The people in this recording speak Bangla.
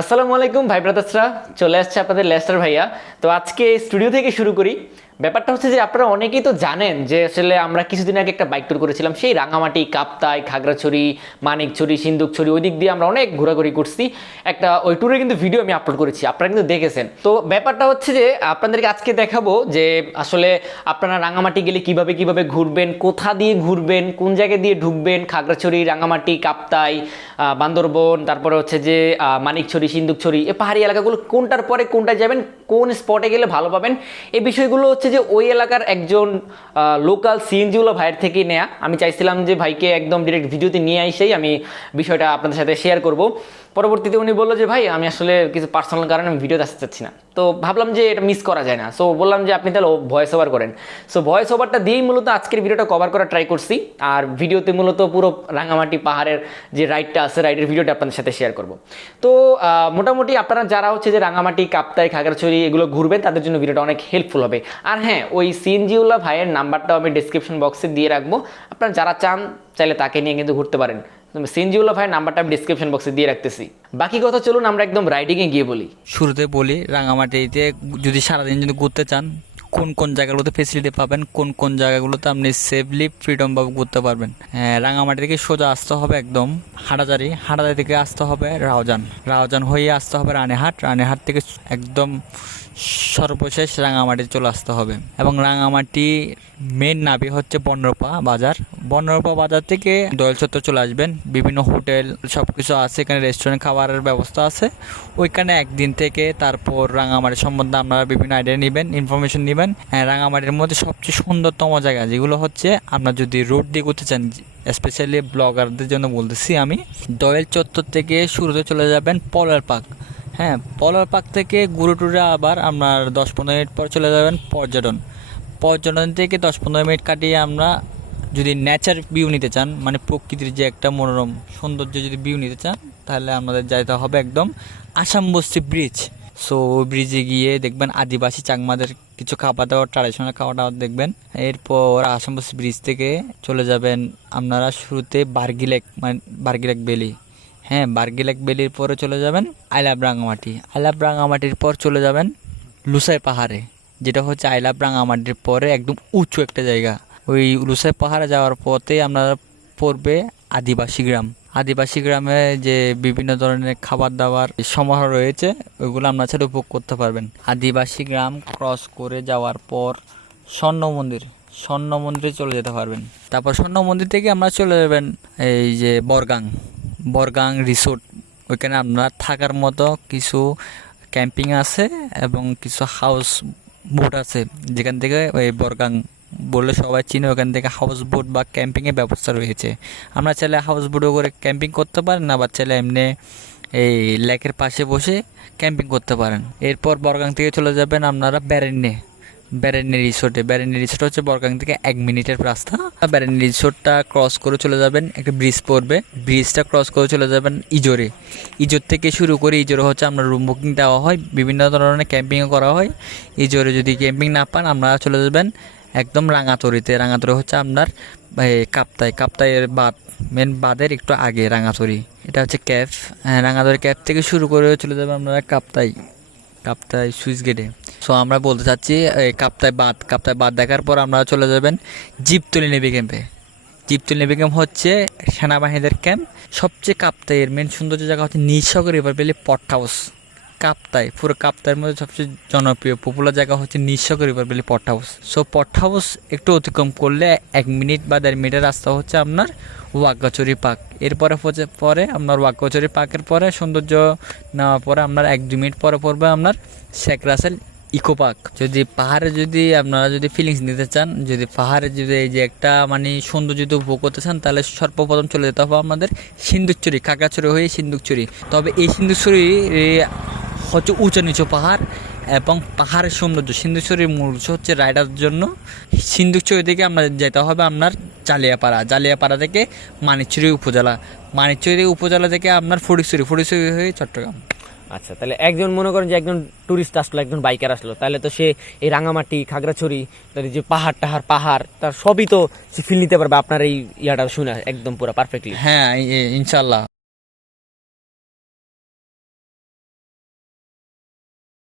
আসসালামু আলাইকুম, ভাই ব্রাদার্সরা চলে আসছে আপনাদের লেস্টার ভাইয়া। তো আজকে স্টুডিও থেকে শুরু করি। ব্যাপারটা হচ্ছে যে আপনারা অনেকেই তো জানেন যে আসলে আমরা কিছুদিন আগে একটা বাইক ট্যুর করেছিলাম, সেই রাঙামাটি, কাপ্তাই, খাগড়াছড়ি, মানিকছড়ি সিন্দুকছড়ি ওই দিক দিয়ে আমরা অনেক ঘোরাঘুরি করছি। একটা ওই ট্যুরে কিন্তু ভিডিও আমি আপলোড করেছি, আপনারা কিন্তু দেখেছেন। তো ব্যাপারটা হচ্ছে যে আপনাদেরকে আজকে দেখাবো যে আসলে আপনারা রাঙামাটি গেলে কীভাবে কীভাবে ঘুরবেন, কোথা দিয়ে ঘুরবেন, কোন জায়গা দিয়ে ঢুকবেন, খাগড়াছড়ি, রাঙামাটি, কাপ্তাই বান্দরবন, তারপরে হচ্ছে যে মানিকছড়ি সিন্দুকছড়ি এ পাহাড়ি এলাকাগুলো কোনটার পরে কোনটায় যাবেন, কোন স্পটে গেলে ভালো পাবেন এই বিষয়গুলো হচ্ছে যে ওই এলাকার একজন লোকাল সিএনজিওলা ভাইয়ের থেকে নেয়া। আমি চাইছিলাম যে ভাইকে একদম ডিরেক্ট ভিডিওতে নিয়ে আইসেই আমি বিষয়টা আপনাদের সাথে শেয়ার করব। পরবর্তীতে উনি বলল যে, ভাই, আমি আসলে কিছু পার্সোনাল কারণে আমি ভিডিওতে আসতে চাচ্ছি না। তো ভাবলাম যে এটা মিস করা যায় না। সো বললাম যে, আপনি তাহলে ভয়েস ওভার করেন। সো ভয়েস ওভারটা দিয়েই মূলত আজকের ভিডিওটা কভার করার ট্রাই করছি। আর ভিডিওতে মূলত পুরো রাঙামাটি পাহাড়ের যে রাইডটা আছে রাইডের ভিডিওটা আপনাদের সাথে শেয়ার করব। তো মোটামুটি আপনারা যারা হচ্ছে যে রাঙামাটি, কাপ্তাই, খাগড়াছড়ি এগুলো ঘুরবেন, তাদের জন্য ভিডিওটা অনেক হেল্পফুল হবে। আর হ্যাঁ ওই সিএনজিউল্লা ভাইয়ের নাম্বারটাও আমি ডিসক্রিপশন বক্সে দিয়ে রাখব। আপনারা যারা চান, চাইলে তাকে নিয়ে কিন্তু ঘুরতে পারেন। সিএনজিউল্লা ভাইয়ের নাম্বারটা আমি ডিসক্রিপশন বক্সে দিয়ে রাখতেছি। বাকি কথা চলুন আমরা একদম রাইডিংয়ে গিয়ে বলি। শুরুতে বলি রাঙামাটিতে যদি সারাদিন যদি ঘুরতে চান কোন কোন জায়গাগুলোতে ফেসিলিটি পাবেন কোন কোন জায়গাগুলোতে আপনি সেফলি ফ্রিডম ভাবে ঘুরতে পারবেন? হ্যাঁ, রাঙামাটি থেকে সোজা আসতে হবে একদম হাটাজারি হাটাজারি থেকে আসতে হবে রাওজান রাওজান হয়ে আসতে হবে রানেহাট রানেহাট থেকে একদম সর্বশেষ রাঙামাটি চলে আসতে হবে। এবং রাঙামাটি মেন নাবি হচ্ছে বনরপা বাজার। বনরপা বাজার থেকে দয়াল চত্বর চলে আসবেন। বিভিন্ন হোটেল সব কিছু আছে এখানে রেস্টুরেন্ট খাবারের ব্যবস্থা আছে। ওইখানে একদিন থেকে তারপর রাঙামাটি সম্বন্ধে আপনারা বিভিন্ন আইডিয়া নেবেন ইনফরমেশন নেবেন। হ্যাঁ, রাঙামাটির মধ্যে সবচেয়ে সুন্দরতম জায়গা যেগুলো হচ্ছে আপনার যদি রোড দিয়ে করতে চান স্পেশালি ব্লগারদের জন্য বলতেছি আমি দয়াল চত্বর থেকে শুরুতে চলে যাবেন পলার পার্ক। হ্যাঁ পলার পার্ক থেকে ঘুরে টুরে আবার আপনার দশ পনেরো মিনিট পর চলে যাবেন পর্যটন। পর্যটন থেকে দশ পনেরো মিনিট কাটিয়ে আমরা যদি ন্যাচার ভিউ নিতে চান মানে প্রকৃতির যে একটা মনোরম সৌন্দর্য যদি ভিউ নিতে চান, তাহলে আমাদের যাইতে হবে একদম আসাম বস্তি ব্রিজ সো ব্রিজে গিয়ে দেখবেন আদিবাসী চাকমাদের কিছু খাবার দাবার ট্রাডিশনাল খাবার দাবার দেখবেন। এরপর আসাম বস্তি ব্রিজ থেকে চলে যাবেন আপনারা শুরুতে বার্গিলেক মানে বার্গিলেক বেলি হ্যাঁ বার্গিলেক বেলির পরে চলে যাবেন আইলাভ রাঙামাটি আইলাভ রাঙামাটির পর চলে যাবেন লুসাই পাহাড়ে, যেটা হচ্ছে আইলাভ রাঙামাটির পরে একদম উঁচু একটা জায়গা। ওই লুসাই পাহাড়ে যাওয়ার পথে আপনারা পড়বে আদিবাসী গ্রাম। আদিবাসী গ্রামে যে বিভিন্ন ধরনের খাবার দাবার সমারোহ রয়েছে, ওইগুলো আপনার সাথে উপভোগ করতে পারবেন। আদিবাসী গ্রাম ক্রস করে যাওয়ার পর স্বর্ণ মন্দির, স্বর্ণ মন্দিরে চলে যেতে পারবেন। তারপর স্বর্ণ মন্দির থেকে আমরা চলে যাবেন এই যে বরগাং। বরগাং রিসোর্ট, ওইখানে আপনার থাকার মতো কিছু ক্যাম্পিং আছে এবং কিছু হাউস বোট আছে। যেখান থেকে ওই বরগাং বললে সবাই চিনে, ওখান থেকে হাউস বোট বা ক্যাম্পিংয়ের ব্যবস্থা রয়েছে। আমরা চাইলে হাউস বোটও করে ক্যাম্পিং করতে পারেন না বা চাইলে এমনি এই লেকের পাশে বসে ক্যাম্পিং করতে পারেন। এরপর বরগাং থেকে চলে যাবেন আপনারা ব্যারেন্নে। ব্যারেন্নি রিসোর্টে ব্যারেন্নি রিসোর্ট হচ্ছে বরগাং থেকে এক মিনিটের রাস্তা। ব্যারেন্নি রিসোর্টটা ক্রস করে চলে যাবেন, একটা ব্রিজ পড়বে। ব্রিজটা ক্রস করে চলে যাবেন ইজোরে। ইজোর থেকে শুরু করে ইজোরে হচ্ছে আমরা রুম বুকিং দেওয়া হয়, বিভিন্ন ধরনের ক্যাম্পিংও করা হয়। ইজোরে যদি ক্যাম্পিং না পান আপনারা চলে যাবেন একদম রাঙাতরিতে রাঙাতরি হচ্ছে আপনার কাপ্তাই। কাপ্তাইয়ের বাদ মেন বাদের একটু আগে রাঙাতরি এটা হচ্ছে ক্যাফ। হ্যাঁ রাঙাতরি ক্যাফ থেকে শুরু করে চলে যাবে আপনারা কাপ্তাই। কাপ্তাই সুইচ গেটে। সো আমরা বলতে চাচ্ছি এই কাপ্তাই বাদ কাপ্তাই বাদ দেখার পর আপনারা চলে যাবেন জিপতলি নেভি ক্যাম্পে। জিপতলি নেভি ক্যাম্প হচ্ছে সেনাবাহিনীদের ক্যাম্প। সবচেয়ে কাপ্তাইয়ের মেন সৌন্দর্য জায়গা হচ্ছে Nisagar river valley pot house Kaptai, পুরো কাপ্তাইয়ের মধ্যে সবচেয়ে জনপ্রিয় পপুলার জায়গা হচ্ছে Nisagar river valley pot house so pot house একটু অতিক্রম করলে এক মিনিট বা দেড় মিনিটের রাস্তা হচ্ছে আপনার ওয়াগাচুরি পার্ক। এরপরে পরে আপনার ওয়াগাচুরি পার্কের পরে সৌন্দর্য নেওয়ার পরে আপনার এক দু মিনিট পরে পড়বে আপনার শেখ রাসেল ইকো পার্ক। যদি পাহাড়ে যদি আপনারা যদি ফিলিংস নিতে চান, যদি পাহাড়ে যদি এই যে একটা মানে সৌন্দর্য যদি উপভোগ করতে চান, তাহলে সর্বপ্রথম চলে যেতে হবে আমাদের সিন্দুকচুরি খাগড়াছড়ি হয়ে সিন্দুকচুরি তবে এই সিন্দুকচুরি হচ্ছে উঁচু নিচু পাহাড় এবং পাহাড়ের সৌন্দর্য। সিন্ধুচুরির মূল হচ্ছে রাইডার জন্য। সিন্ধুচুরি থেকে আমরা যেতে হবে আপনার জালিয়াপাড়া। জালিয়াপাড়া থেকে মানিকচুরি উপজেলা। মানিকচুরি উপজেলা থেকে আপনার ফটিকচুরি ফটিকচুরি হয়ে চট্টগ্রাম। আচ্ছা তাহলে একজন মনে করেন যে একজন ট্যুরিস্ট আসলো, একজন বাইকার আসলো, তাহলে তো সে এই রাঙামাটি, খাগড়াছড়ি তাদের যে পাহাড় টাহার পাহাড়, তার সবই তো সে ফিল নিতে পারবে আপনার এই ইয়াটা শুনে, একদম পুরো পারফেক্টলি হ্যাঁ ইনশাল্লাহ